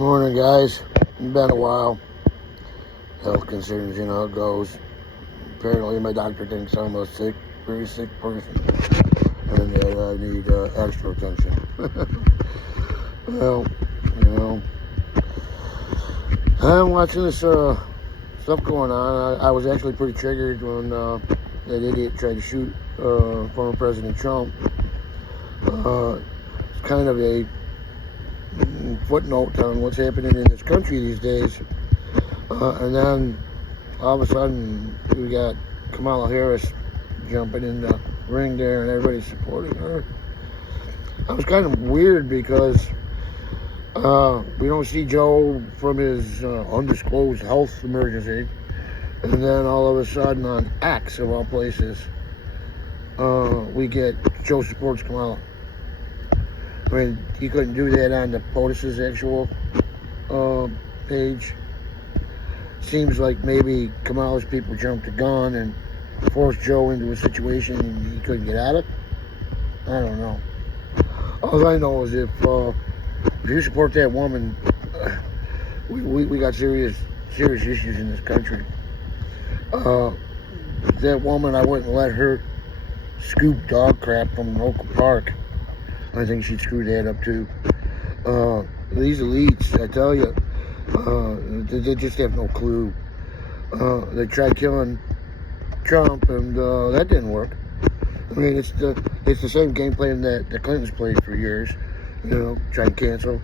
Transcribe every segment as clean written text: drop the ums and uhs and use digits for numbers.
Morning, guys. It's been a while. Health concerns, you know how it goes. Apparently, my doctor thinks I'm a sick, very sick person, and that I need extra attention. Well, you know, I'm watching this stuff going on. I was actually pretty triggered when that idiot tried to shoot former President Trump. It's kind of a footnote on what's happening in this country these days. And then all of a sudden we got Kamala Harris jumping in the ring there and everybody's supporting her. That was kind of weird because we don't see Joe from his undisclosed health emergency. And then all of a sudden on X of all places, we get Joe supports Kamala. I mean, he couldn't do that on the POTUS's actual page. Seems like maybe Kamala's people jumped the gun and forced Joe into a situation he couldn't get out of. I don't know. All I know is if you support that woman, we got serious issues in this country. That woman, I wouldn't let her scoop dog crap from the local park. I think she'd screw that up too. These elites, I tell you, they just have no clue. They tried killing Trump, and that didn't work. I mean, it's the same game plan that the Clintons played for years. You know, try and cancel.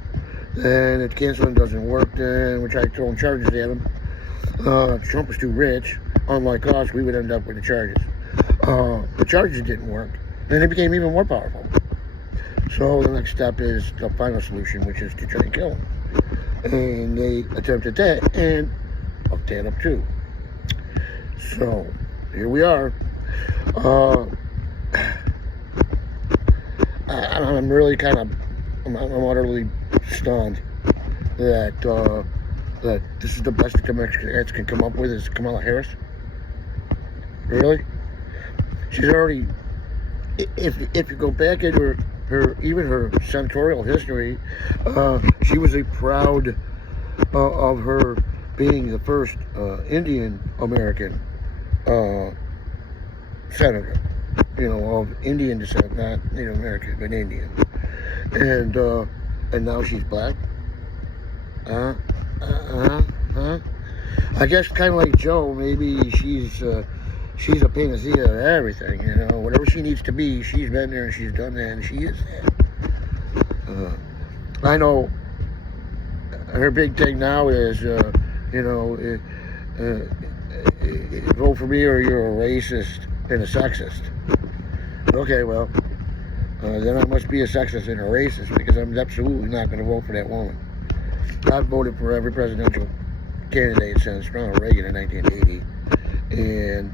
Then if canceling doesn't work, then we try throwing charges at him. Trump was too rich. Unlike us, we would end up with the charges. The charges didn't work. Then they became even more powerful. So the next step is the final solution, which is to try and kill him. And they attempted that and fucked that up too. So here we are. I'm really I'm utterly stunned that this is the best the Democrats can come up with is Kamala Harris. Really? She's already, if you go back into her senatorial history, she was a proud of her being the first Indian American senator, you know, of Indian descent, not Native American, but Indian, and now she's black. I guess kind of like Joe, maybe she's a panacea of everything, you know. Whatever she needs to be, she's been there and she's done that, and she is that. I know her big thing now is, you know, vote for me or you're a racist and a sexist. Okay, well, then I must be a sexist and a racist because I'm absolutely not going to vote for that woman. I've voted for every presidential candidate since Ronald Reagan in 1980. And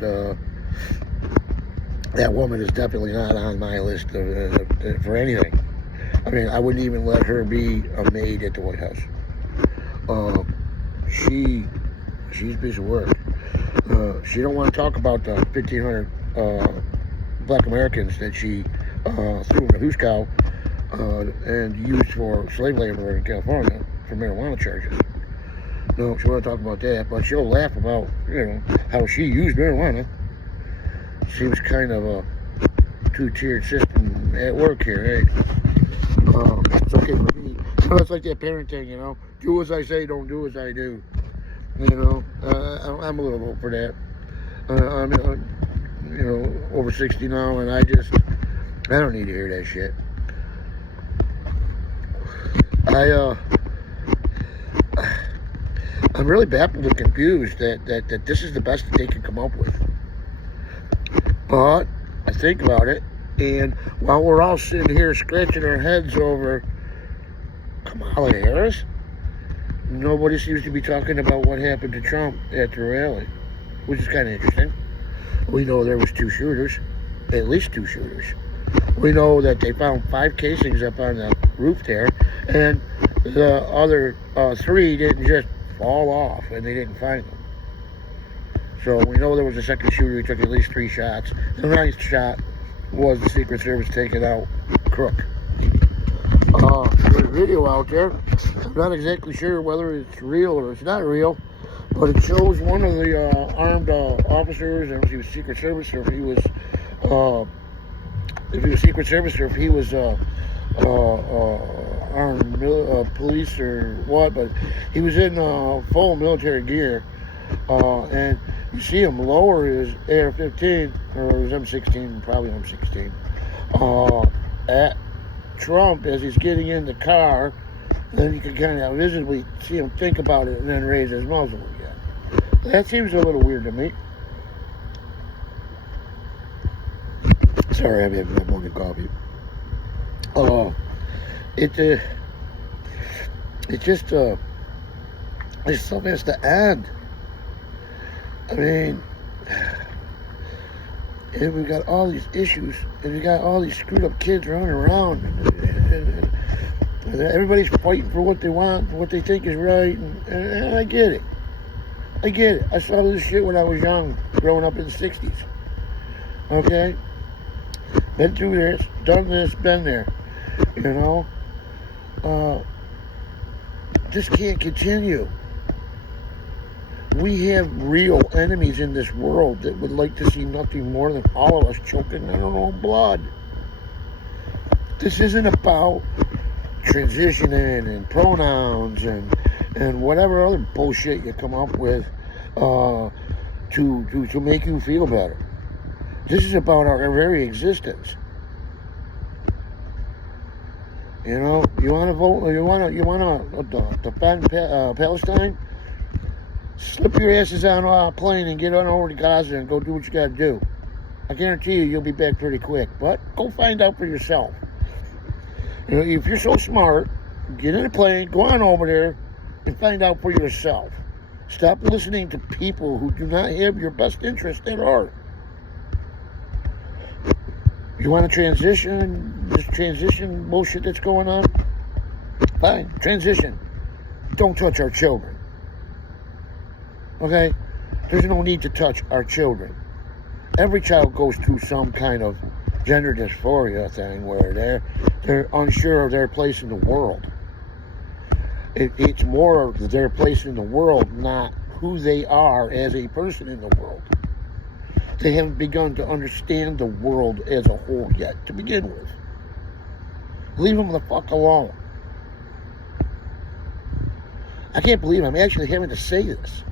that woman is definitely not on my list for anything. I mean, I wouldn't even let her be a maid at the White House. She's a piece of work. She don't want to talk about the 1,500 black Americans that she threw in the hoosh cow and used for slave labor in California for marijuana charges. No, she won't talk about that, but she'll laugh about, you know, how she used marijuana. Seems kind of a two-tiered system at work here, eh? It's okay for me. You know, it's like that parent thing, you know. Do as I say, don't do as I do. You know, I'm a little old for that. I'm, you know, over 60 now, and I don't need to hear that shit. I'm really baffled and confused that this is the best that they can come up with. But I think about it, and while we're all sitting here scratching our heads over Kamala Harris, nobody seems to be talking about what happened to Trump at the rally, which is kind of interesting. We know there was two shooters, at least two shooters. We know that they found 5 casings up on the roof there, and the other 3 didn't just fall off, and they didn't find them. So we know there was a second shooter who took at least 3 shots. The 9th shot was the Secret Service taking out Crook. There's a video out there. I'm not exactly sure whether it's real or it's not real, but it shows one of the armed officers, and if he was Secret Service or if he was Secret Service or if he was armed police or what, but he was in full military gear, and you see him lower his AR-15 or his M16, probably M16, at Trump as he's getting in the car. And then you can kind of visibly see him think about it and then raise his muzzle again. That seems a little weird to me. Sorry, I'm having my morning coffee. This stuff has to end. I mean, and we got all these issues, and we got all these screwed up kids running around, and everybody's fighting for what they want, what they think is right, and I get it. I get it. I saw this shit when I was young, growing up in the 60s. Okay? Been through this, done this, been there. You know? This can't continue. We have real enemies in this world that would like to see nothing more than all of us choking in our own blood. This isn't about transitioning and pronouns and whatever other bullshit you come up with to make you feel better. This is about our very existence. You know, you want to vote, you want to defend Palestine? Slip your asses on a plane and get on over to Gaza and go do what you got to do. I guarantee you, you'll be back pretty quick. But go find out for yourself. You know, if you're so smart, get in a plane, go on over there, and find out for yourself. Stop listening to people who do not have your best interest at heart. You want to transition, this transition bullshit that's going on? Fine, transition. Don't touch our children. Okay? There's no need to touch our children. Every child goes through some kind of gender dysphoria thing where they're unsure of their place in the world. It's more of their place in the world, not who they are as a person in the world. They haven't begun to understand the world as a whole yet, to begin with. Leave them the fuck alone. I can't believe I'm actually having to say this.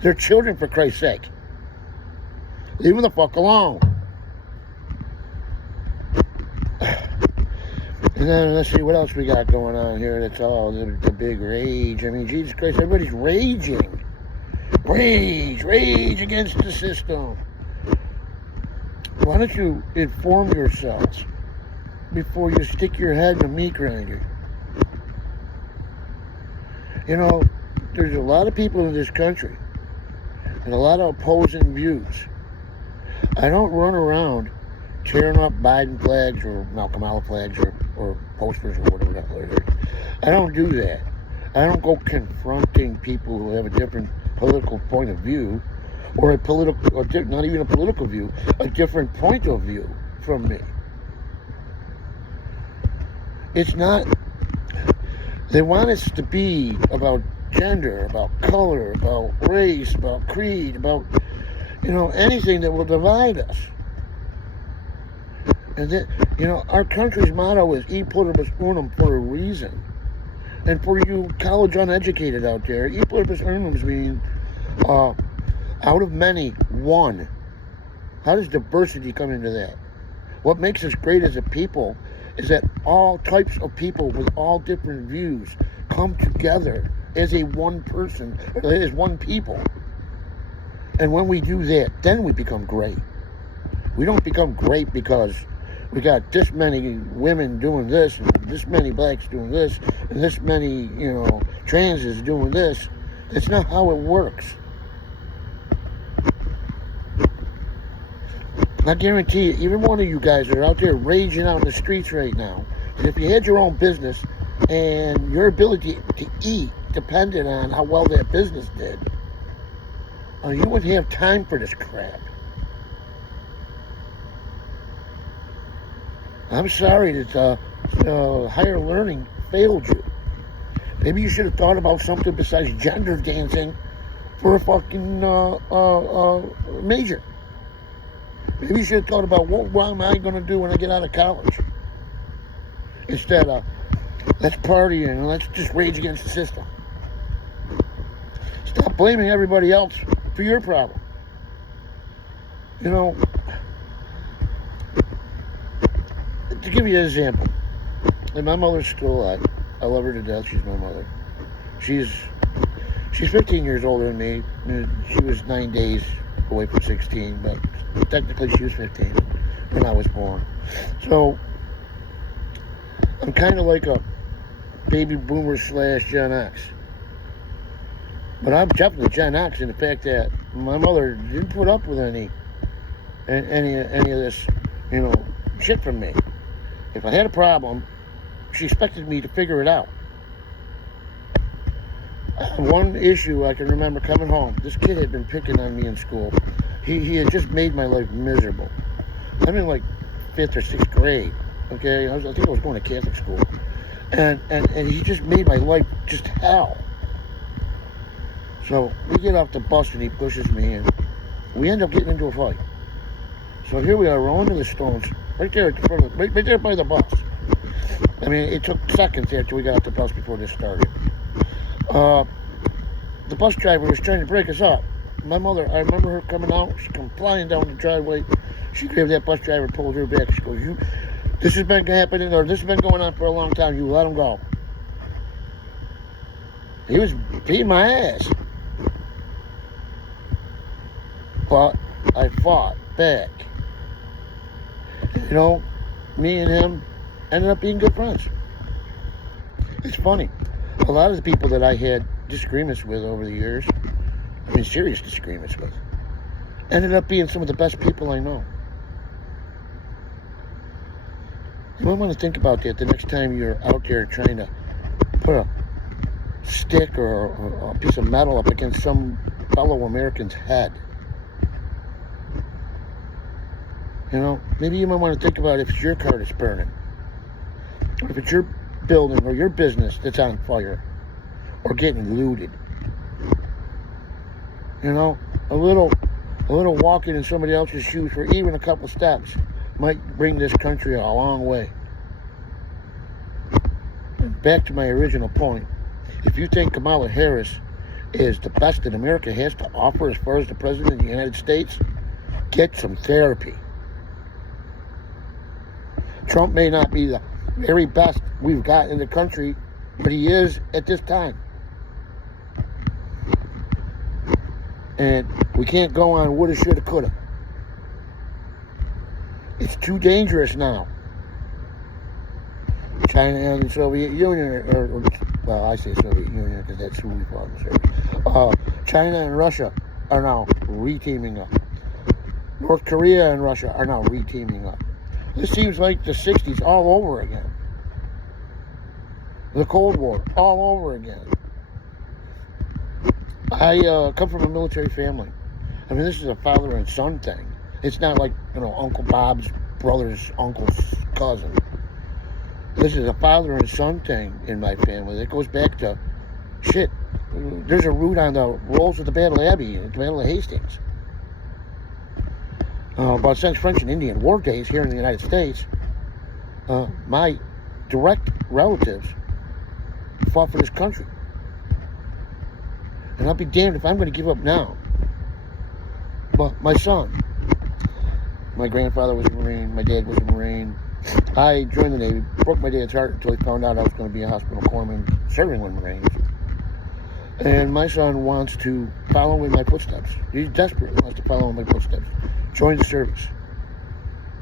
They're children, for Christ's sake. Leave them the fuck alone. And then let's see what else we got going on here. That's all the big rage. I mean, Jesus Christ, everybody's raging. Rage against the system. Why don't you inform yourselves before you stick your head in a meat grinder? You know, there's a lot of people in this country and a lot of opposing views. I don't run around tearing up Biden flags or Kamala flags or posters or whatever that is. I don't do that. I don't go confronting people who have a different political point of view, or not even a political view, a different point of view from me. It's not, they want us to be about gender, about color, about race, about creed, about, anything that will divide us. And that, our country's motto is E pluribus unum for a reason. And for you college uneducated out there, E pluribus unum means out of many, one. How does diversity come into that? What makes us great as a people is that all types of people with all different views come together as a one person, as one people. And when we do that, then we become great. We don't become great because we got this many women doing this, and this many blacks doing this, and this many, transes doing this. That's not how it works. I guarantee you, even one of you guys that are out there raging out in the streets right now, and if you had your own business and your ability to eat depended on how well that business did, you wouldn't have time for this crap. I'm sorry that higher learning failed you. Maybe you should have thought about something besides gender dancing for a fucking major. Maybe you should have thought about what am I going to do when I get out of college? Instead of, let's party and let's just rage against the system. Stop blaming everybody else for your problem. You know, to give you an example, and my mother's still alive. I love her to death. She's my mother. She's 15 years older than me. She was 9 days away from 16, but technically she was 15 when I was born. So I'm kind of like a baby boomer / Gen X. But I'm definitely Gen X in the fact that my mother didn't put up with any of this, shit from me. If I had a problem, she expected me to figure it out. One issue I can remember coming home, this kid had been picking on me in school. He had just made my life miserable. I'm in like 5th or 6th grade, okay? I think I was going to Catholic school. And he just made my life just hell. So we get off the bus and he pushes me and we end up getting into a fight. So here we are rolling to the Stones, right there at the front of, right there by the bus. I mean, it took seconds after we got off the bus before this started. The bus driver was trying to break us up. My mother, I remember her coming out, she come flying down the driveway. She grabbed that bus driver, pulled her back. She goes, this has been happening, or this has been going on for a long time. You let him go. He was beating my ass. But I fought back. Me and him ended up being good friends. It's funny. A lot of the people that I had disagreements with over the years, serious disagreements with, ended up being some of the best people I know. You might want to think about that the next time you're out there trying to put a stick or a piece of metal up against some fellow American's head. Maybe you might want to think about if it's your car that's burning, or if it's your building or your business that's on fire or getting looted. A little walking in somebody else's shoes for even a couple steps might bring this country a long way. Back to my original point. If you think Kamala Harris is the best that America has to offer as far as the President of the United States, get some therapy. Trump may not be the very best we've got in the country, but he is at this time. And we can't go on woulda, shoulda, coulda. It's too dangerous now. China and the Soviet Union, well, I say Soviet Union because that's who we fought in the China and Russia are now re-teaming up. North Korea and Russia are now re-teaming up. This seems like the 60s all over again. The Cold War all over again. I come from a military family. This is a father and son thing. It's not like, Uncle Bob's brother's uncle's cousin. This is a father and son thing in my family. That goes back to, shit, there's a root on the rolls of the Battle of Abbey, the Battle of Hastings. But since French and Indian War days here in the United States, my direct relatives fought for this country. And I'll be damned if I'm going to give up now. But my son, my grandfather was a Marine, my dad was a Marine. I joined the Navy, broke my dad's heart until he found out I was going to be a hospital corpsman serving with Marines. And my son wants to follow in my footsteps. He desperately wants to follow in my footsteps. Join the service.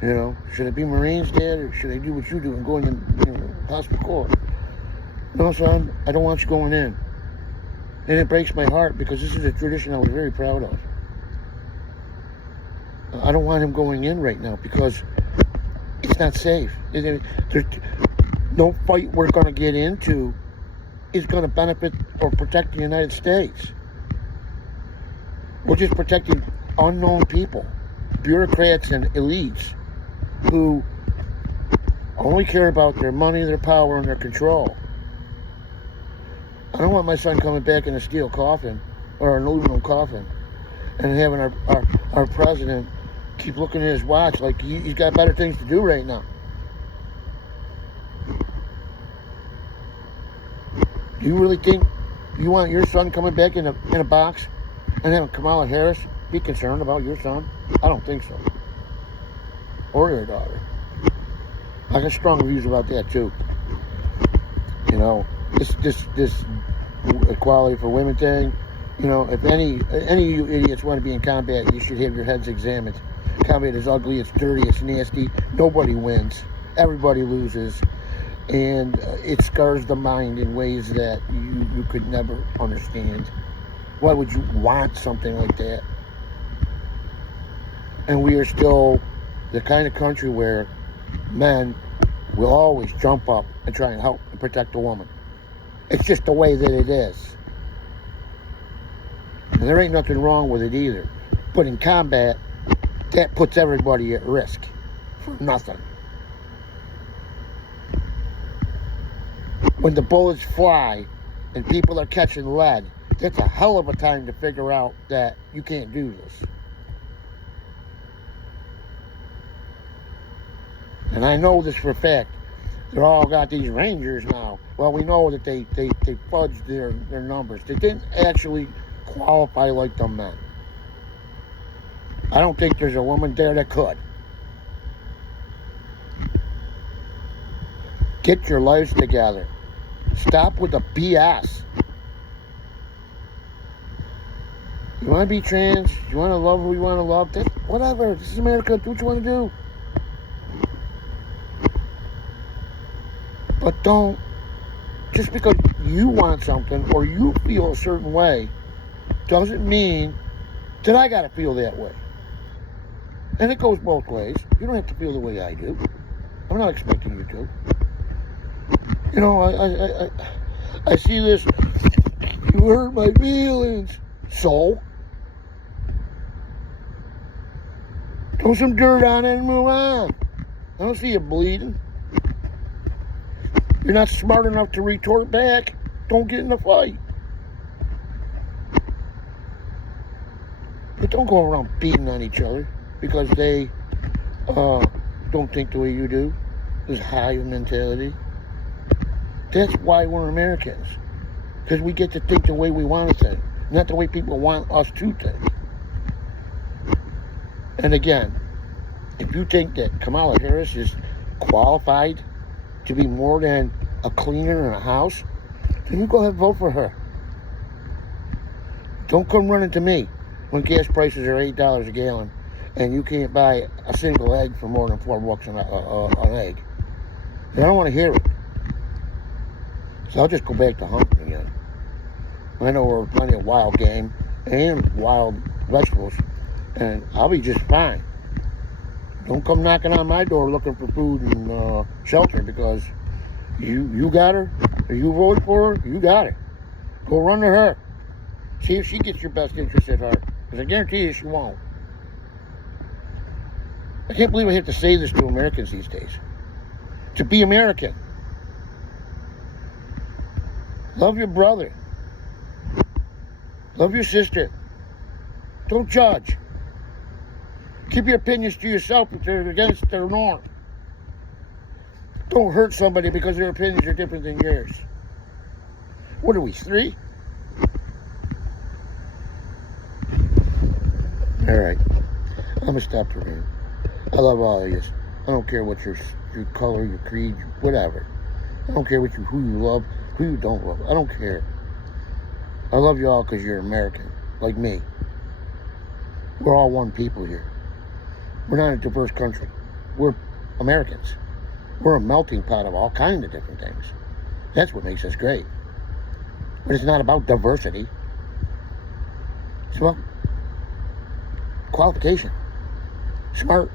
Should I be Marines, Dad, or should I do what you do and go in the hospital corps? No, son, I don't want you going in. And it breaks my heart because this is a tradition I was very proud of. I don't want him going in right now because it's not safe. There's no fight we're going to get into is going to benefit or protect the United States. We're just protecting unknown people, bureaucrats and elites who only care about their money, their power, and their control. I don't want my son coming back in a steel coffin or an aluminum coffin and having our president keep looking at his watch like he's got better things to do right now. Do you really think you want your son coming back in a box and having Kamala Harris be concerned about your son? I don't think so. Or your daughter. I got strong views about that too. You know, this equality for women thing. You know, if any of you idiots want to be in combat, you should have your heads examined. Combat is ugly, it's dirty, it's nasty. Nobody wins. Everybody loses. And it scars the mind in ways that you could never understand. Why would you want something like that? And we are still the kind of country where men will always jump up and try and help and protect a woman. It's just the way that it is. And there ain't nothing wrong with it either. But in combat, that puts everybody at risk for nothing. When the bullets fly and people are catching lead, that's a hell of a time to figure out that you can't do this. And I know this for a fact. They're all got these Rangers now. Well, we know that they fudged their numbers. They didn't actually qualify like the men. I don't think there's a woman there that could. Get your lives together. Stop with the BS. You want to be trans? You want to love who you want to love? Whatever. This is America. Do what you want to do. But don't, just because you want something or you feel a certain way, doesn't mean that I got to feel that way. And it goes both ways. You don't have to feel the way I do. I'm not expecting you to. You know, I see this, you hurt my feelings. So? Throw some dirt on it and move on. I don't see you bleeding. You're not smart enough to retort back. Don't get in a fight. But don't go around beating on each other because they don't think the way you do. This high mentality. That's why we're Americans. Because we get to think the way we want to think, not the way people want us to think. And again, if you think that Kamala Harris is qualified to be more than a cleaner in a house, then you go ahead and vote for her. Don't come running to me when gas prices are $8 a gallon and you can't buy a single egg for more than $4 an egg. And I don't want to hear it. So I'll just go back to hunting again. I know there are plenty of wild game and wild vegetables, and I'll be just fine. Don't come knocking on my door looking for food and shelter because you got her, or you voted for her, you got her. Go run to her. See if she gets your best interest at heart. Because I guarantee you she won't. I can't believe I have to say this to Americans these days. To be American. Love your brother. Love your sister. Don't judge. Keep your opinions to yourself if they're against their norm. Don't hurt somebody because their opinions are different than yours. What are we, 3? Alright. I'm going to stop for here. I love all of you. I don't care what your color, your creed, whatever. I don't care who you love, who you don't love. I don't care. I love you all because you're American, like me. We're all one people here. We're not a diverse country. We're Americans. We're a melting pot of all kinds of different things. That's what makes us great. But it's not about diversity. It's about qualification. Smart.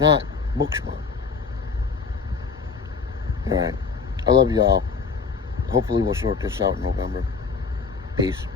Not book smart. Alright. I love y'all. Hopefully we'll sort this out in November. Peace.